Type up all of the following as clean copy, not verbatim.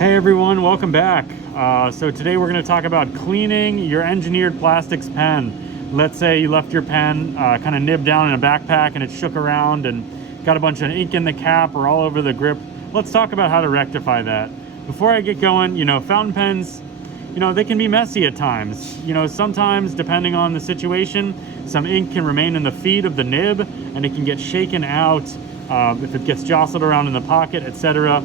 Hey everyone, welcome back. So today we're going to talk about cleaning your engineered plastics pen. Let's say you left your pen kind of nibbed down in a backpack and it shook around and got a bunch of ink in the cap or all over the grip. Let's talk about how to rectify that. Before I get going, fountain pens, they can be messy at times. Sometimes depending on the situation, some ink can remain in the feed of the nib and it can get shaken out if it gets jostled around in the pocket, etc.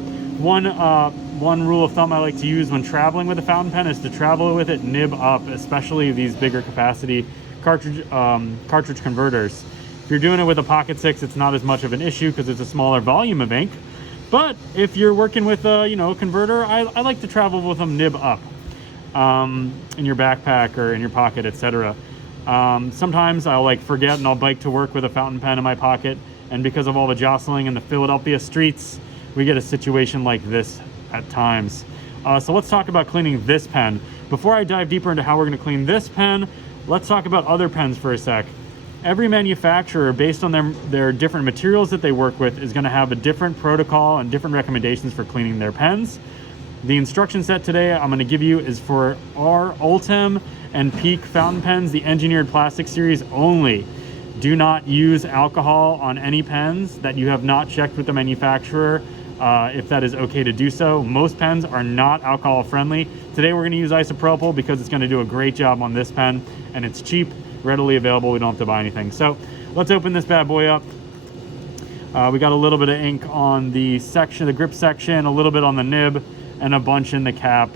One rule of thumb I like to use when traveling with a fountain pen is to travel with it nib up, especially these bigger capacity cartridge converters. If you're doing it with a Pocket 6, it's not as much of an issue because it's a smaller volume of ink. But if you're working with a converter, I like to travel with them nib up in your backpack or in your pocket, etc. Sometimes I'll forget and I'll bike to work with a fountain pen in my pocket, and because of all the jostling in the Philadelphia streets, we get a situation like this at times. So let's talk about cleaning this pen. Before I dive deeper into how we're going to clean this pen, let's talk about other pens for a sec. Every manufacturer, based on their different materials that they work with, is going to have a different protocol and different recommendations for cleaning their pens. The instruction set today I'm going to give you is for our Ultem and Peak fountain pens, the engineered plastic series only. Do not use alcohol on any pens that you have not checked with the manufacturer if that is okay to do so. Most pens are not alcohol friendly. Today we're going to use isopropyl because it's going to do a great job on this pen and it's cheap, readily available. We don't have to buy anything. So let's open this bad boy up. We got a little bit of ink on the grip section, a little bit on the nib, and a bunch in the cap.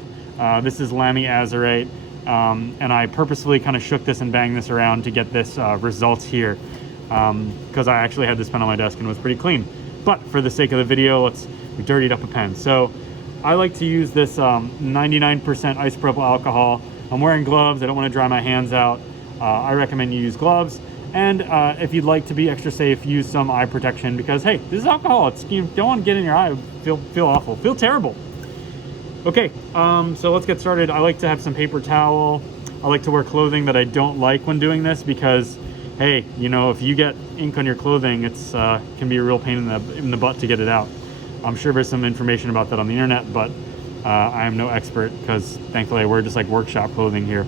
This is Lamy Azurite, and I purposefully kind of shook this and banged this around to get this result here because I actually had this pen on my desk and it was pretty clean. But for the sake of the video, we dirtied up a pen. So I like to use this 99% isopropyl alcohol. I'm wearing gloves. I don't want to dry my hands out. I recommend you use gloves. And if you'd like to be extra safe, use some eye protection because, hey, this is alcohol. You don't want to get in your eye. Feel awful. Feel terrible. Okay, so let's get started. I like to have some paper towel. I like to wear clothing that I don't like when doing this because, hey, if you get ink on your clothing, it's can be a real pain in the butt to get it out. I'm sure there's some information about that on the internet, but I am no expert because thankfully I wear just workshop clothing here.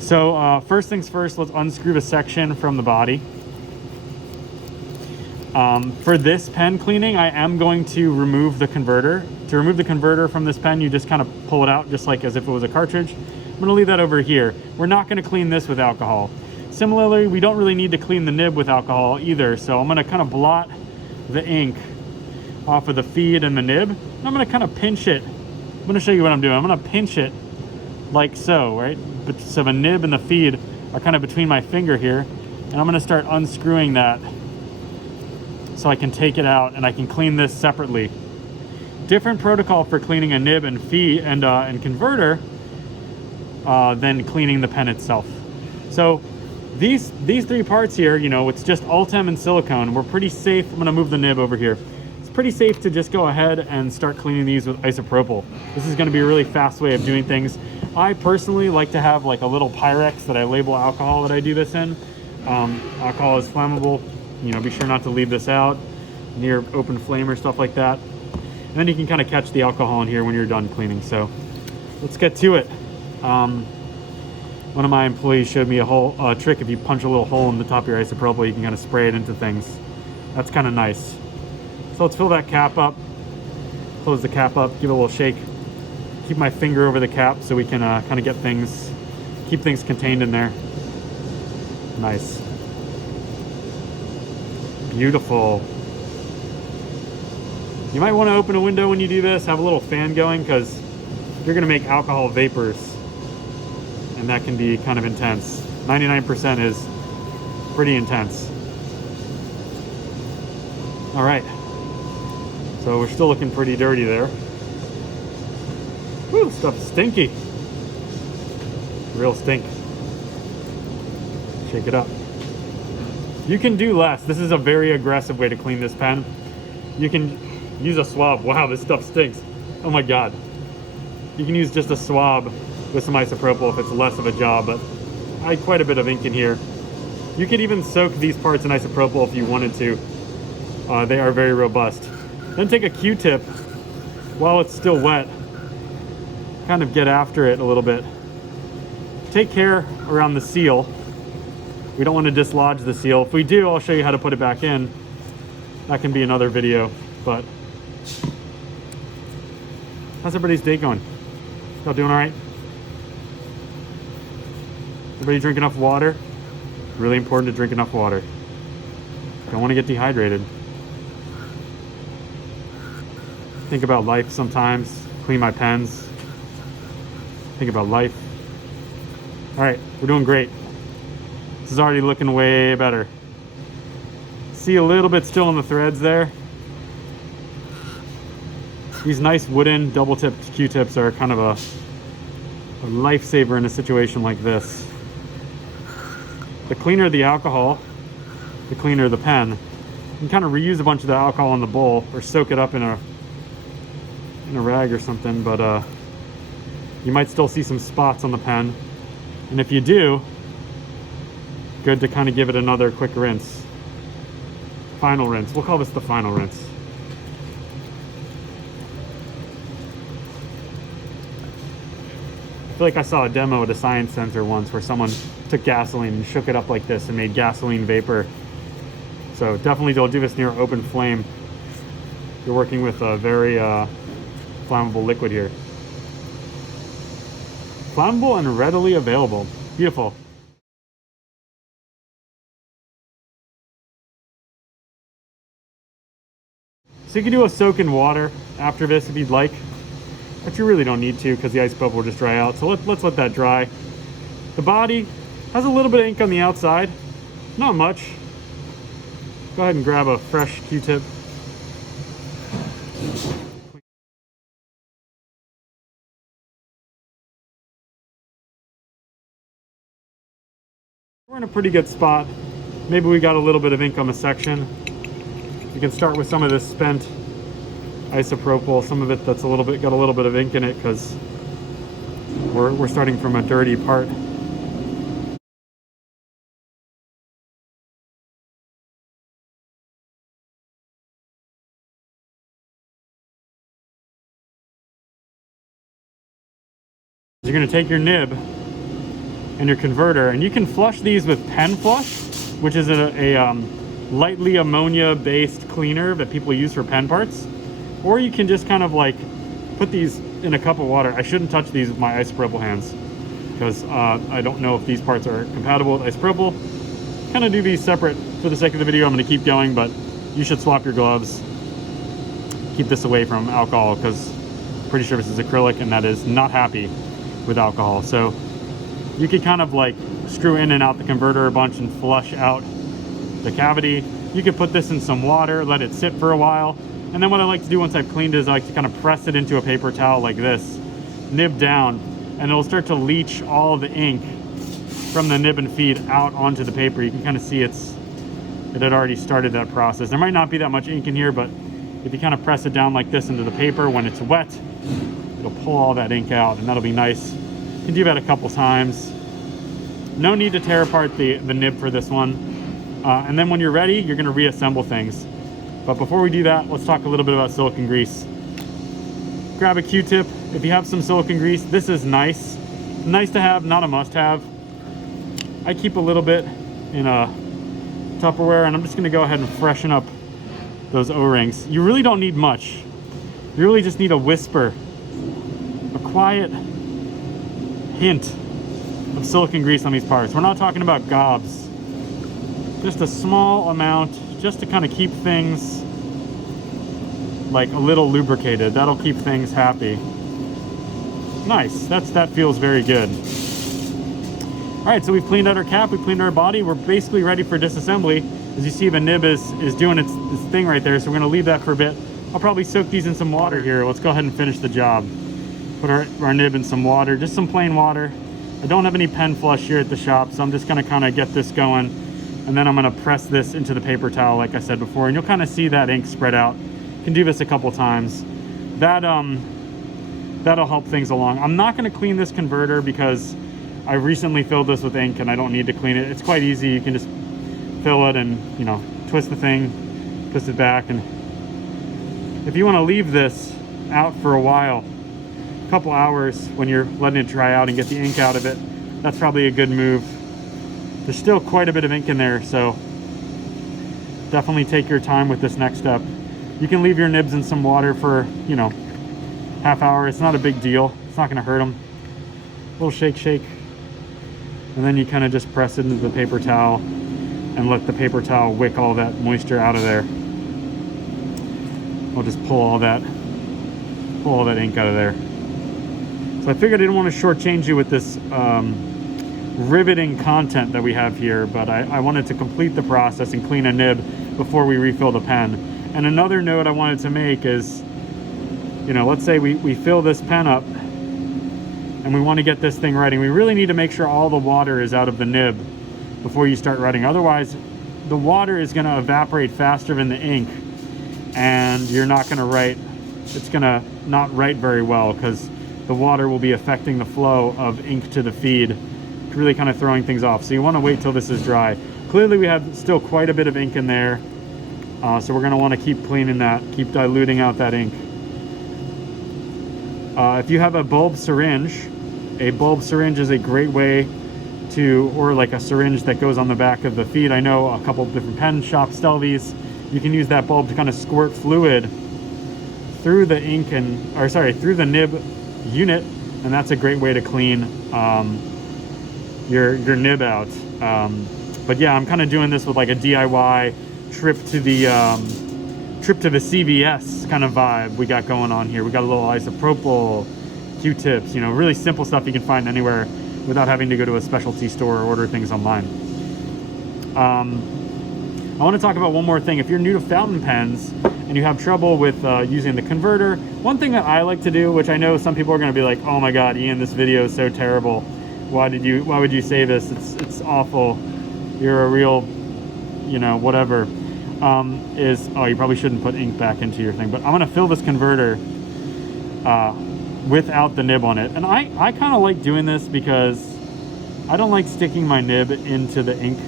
So first things first, let's unscrew the section from the body. For this pen cleaning, I am going to remove the converter. To remove the converter from this pen, you just kind of pull it out just like as if it was a cartridge. I'm going to leave that over here. We're not going to clean this with alcohol. Similarly, we don't really need to clean the nib with alcohol either, so I'm going to kind of blot the ink off of the feed and the nib. And I'm going to kind of pinch it. I'm going to show you what I'm doing. I'm going to pinch it like so, right? So the nib and the feed are kind of between my finger here, and I'm going to start unscrewing that so I can take it out and I can clean this separately. Different protocol for cleaning a nib and feed and converter than cleaning the pen itself. So these three parts here, it's just Ultem and silicone. We're pretty safe. I'm going to move the nib over here. It's pretty safe to just go ahead and start cleaning these with isopropyl. This is going to be a really fast way of doing things. I personally like to have a little Pyrex that I label alcohol that I do this in. Alcohol is flammable. Be sure not to leave this out near open flame or stuff like that. And then you can kind of catch the alcohol in here when you're done cleaning. So let's get to it. One of my employees showed me a trick. If you punch a little hole in the top of your isopropyl, you can kind of spray it into things. That's kind of nice. So let's fill that cap up. Close the cap up, give it a little shake. Keep my finger over the cap so we can kind of keep things contained in there. Nice. Beautiful. You might want to open a window when you do this, have a little fan going, because you're going to make alcohol vapors, and that can be kind of intense. 99% is pretty intense. All right, so we're still looking pretty dirty there. Woo, stuff's stinky. Real stink. Shake it up. You can do less. This is a very aggressive way to clean this pen. You can use a swab. Wow, this stuff stinks. Oh my God. You can use just a swab with some isopropyl if it's less of a job, but I had quite a bit of ink in here. You could even soak these parts in isopropyl if you wanted to. They are very robust. Then take a Q-tip while it's still wet, kind of get after it a little bit. Take care around the seal. We don't want to dislodge the seal. If we do, I'll show you how to put it back in. That can be another video, but how's everybody's day going? Y'all doing all right? Everybody drink enough water? Really important to drink enough water. Don't want to get dehydrated. Think about life sometimes. Clean my pens. Think about life. All right, we're doing great. This is already looking way better. See a little bit still in the threads there. These nice wooden double-tipped Q-tips are kind of a lifesaver in a situation like this. The cleaner the alcohol, the cleaner the pen. You can kind of reuse a bunch of the alcohol in the bowl or soak it up in a rag or something, but you might still see some spots on the pen. And if you do, good to kind of give it another quick rinse. Final rinse. We'll call this the final rinse. I feel like I saw a demo at a science center once where someone took gasoline and shook it up like this and made gasoline vapor. So definitely don't do this near open flame. You're working with a very flammable liquid here. Flammable and readily available. Beautiful. So you can do a soak in water after this if you'd like, but you really don't need to because the isopropyl will just dry out. So let's let that dry. The body has a little bit of ink on the outside, not much. Go ahead and grab a fresh Q-tip. We're in a pretty good spot. Maybe we got a little bit of ink on the section. You can start with some of this spent isopropyl, some of it that's got a little bit of ink in it because we're starting from a dirty part. You're going to take your nib and your converter, and you can flush these with pen flush, which is a lightly ammonia based cleaner that people use for pen parts, or you can just kind of like put these in a cup of water. I shouldn't touch these with my isopropyl hands because I don't know if these parts are compatible with isopropyl. Kind of do these separate for the sake of the video. I'm going to keep going, but you should swap your gloves. Keep this away from alcohol because I'm pretty sure this is acrylic and that is not happy with alcohol. So you could kind of like screw in and out the converter a bunch and flush out the cavity. You could put this in some water, let it sit for a while, and then what I like to do once I've cleaned it is I like to kind of press it into a paper towel like this, nib down, and it'll start to leach all the ink from the nib and feed out onto the paper. You can kind of see it had already started that process. There might not be that much ink in here, but if you kind of press it down like this into the paper when it's wet, it'll pull all that ink out, and that'll be nice. You can do that a couple times. No need to tear apart the nib for this one. And then when you're ready, you're going to reassemble things. But before we do that, let's talk a little bit about silicone grease. Grab a Q-tip. If you have some silicone grease, this is nice. Nice to have, not a must-have. I keep a little bit in a Tupperware, and I'm just going to go ahead and freshen up those O-rings. You really don't need much. You really just need a whisper, a quiet hint of silicone grease on these parts. We're not talking about gobs. Just a small amount, just to kind of keep things like a little lubricated. That'll keep things happy. Nice, that feels very good. All right, so we've cleaned out our cap, we've cleaned our body. We're basically ready for disassembly. As you see, the nib is doing its thing right there, so we're gonna leave that for a bit. I'll probably soak these in some water here. Let's go ahead and finish the job. Put our nib in some water, just some plain water. I don't have any pen flush here at the shop, so I'm just gonna kind of get this going. And then I'm gonna press this into the paper towel like I said before, and you'll kind of see that ink spread out. You can do this a couple times. That'll help things along. I'm not gonna clean this converter because I recently filled this with ink and I don't need to clean it. It's quite easy. You can just fill it and, you know, twist the thing, twist it back. And if you wanna leave this out for a while, a couple hours, when you're letting it dry out and get the ink out of it, that's probably a good move. There's still quite a bit of ink in there, so definitely take your time with this next step. You can leave your nibs in some water for, you know, half hour. It's not a big deal. It's not gonna hurt them. A little shake, shake. And then you kind of just press it into the paper towel and let the paper towel wick all that moisture out of there. I'll just pull all that ink out of there. So I figured I didn't want to shortchange you with this riveting content that we have here, but I wanted to complete the process and clean a nib before we refill the pen. And another note I wanted to make is, you know, let's say we fill this pen up and we want to get this thing writing. We really need to make sure all the water is out of the nib before you start writing. Otherwise, the water is going to evaporate faster than the ink, and you're not going to write. It's going to not write very well because the water will be affecting the flow of ink to the feed, really kind of throwing things off. So you want to wait till this is dry. Clearly we have still quite a bit of ink in there, so we're going to want to keep cleaning that, keep diluting out that ink. If you have a bulb syringe is a great way to, or like a syringe that goes on the back of the feed. I know a couple of different pen shops sell these. You can use that bulb to kind of squirt fluid through the ink through the nib unit, and that's a great way to clean your nib out. But yeah, I'm kind of doing this with like a DIY trip to the CVS kind of vibe we got going on here. We got a little isopropyl, Q-tips, you know, really simple stuff you can find anywhere without having to go to a specialty store or order things online. I want to talk about one more thing. If you're new to fountain pens and you have trouble with using the converter, one thing that I like to do, which I know some people are going to be like, oh my god, Ian, this video is so terrible, why would you say this, it's awful, you're a real, you know, whatever, you probably shouldn't put ink back into your thing. But I'm going to fill this converter without the nib on it, and I kind of like doing this because I don't like sticking my nib into the ink.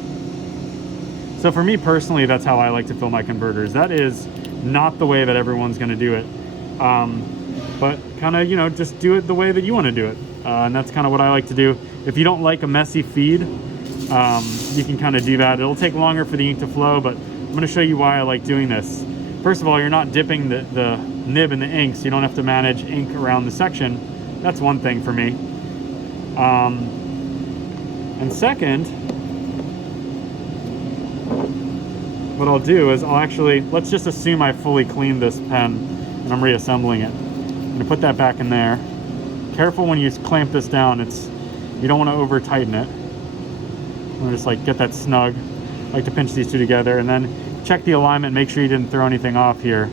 So for me personally, that's how I like to fill my converters. That is not the way that everyone's going to do it, but kind of, you know, just do it the way that you want to do it, and that's kind of what I like to do. If you don't like a messy feed, you can kind of do that. It'll take longer for the ink to flow, but I'm going to show you why I like doing this. First of all, you're not dipping the nib in the ink, so you don't have to manage ink around the section. That's one thing for me. And second, what I'll do is let's just assume I fully cleaned this pen and I'm reassembling it. I'm going to put that back in there. Careful when you clamp this down, you don't want to over tighten it. I'm going to just like get that snug. I like to pinch these two together and then check the alignment, make sure you didn't throw anything off here.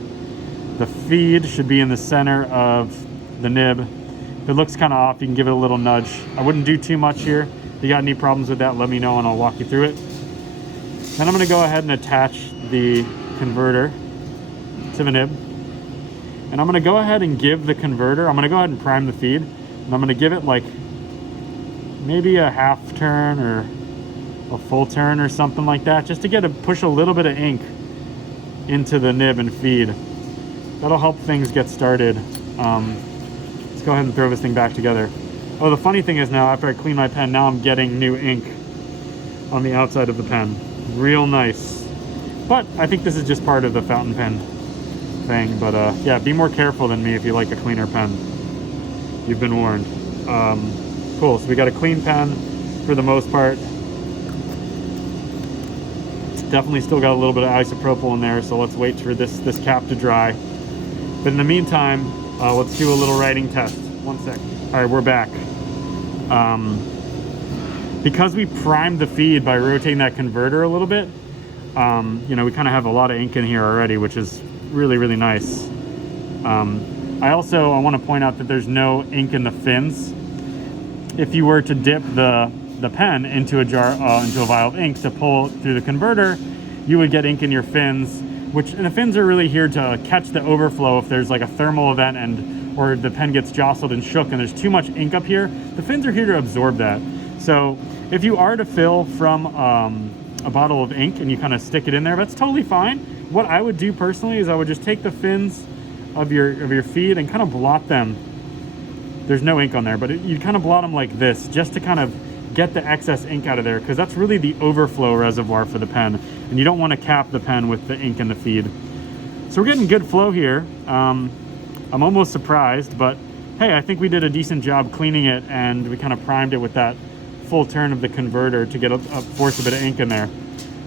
The feed should be in the center of the nib. If it looks kind of off, you can give it a little nudge. I wouldn't do too much here. If you got any problems with that, let me know and I'll walk you through it. Then I'm going to go ahead and attach the converter to the nib. And I'm going to go ahead and give the converter, I'm going to go ahead and prime the feed. And I'm going to give it like maybe a half turn or a full turn or something like that, just to push a little bit of ink into the nib and feed. That'll help things get started. Let's go ahead and throw this thing back together. Oh, the funny thing is now, after I clean my pen, now I'm getting new ink on the outside of the pen. Real nice. But I think this is just part of the fountain pen thing. But yeah, be more careful than me if you like a cleaner pen. You've been warned. Cool, so we got a clean pen for the most part. Definitely still got a little bit of isopropyl in there, so let's wait for this cap to dry. But in the meantime, let's do a little writing test. One sec. All right, we're back. Because we primed the feed by rotating that converter a little bit, you know, we kind of have a lot of ink in here already, which is really, really nice. I want to point out that there's no ink in the fins. If you were to dip the pen into a jar, into a vial of ink to pull through the converter, you would get ink in your fins, and the fins are really here to catch the overflow if there's like a thermal event or the pen gets jostled and shook and there's too much ink up here. The fins are here to absorb that. So if you are to fill from a bottle of ink and you kind of stick it in there, that's totally fine. What I would do personally is I would just take the fins of your feed and kind of blot them. There's no ink on there, but you kind of blot them like this just to kind of get the excess ink out of there, because that's really the overflow reservoir for the pen, and you don't want to cap the pen with the ink in the feed. So we're getting good flow here. I'm almost surprised, but hey, I think we did a decent job cleaning it, and we kind of primed it with that full turn of the converter to get force a bit of ink in there.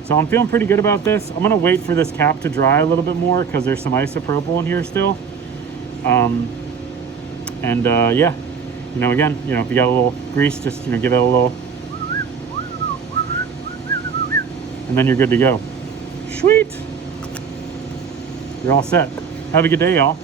So I'm feeling pretty good about this. I'm gonna wait for this cap to dry a little bit more because there's some isopropyl in here still. Yeah, you know, again, you know, if you got a little grease, just, you know, give it a little, and then you're good to go. Sweet. You're all set. Have a good day, y'all.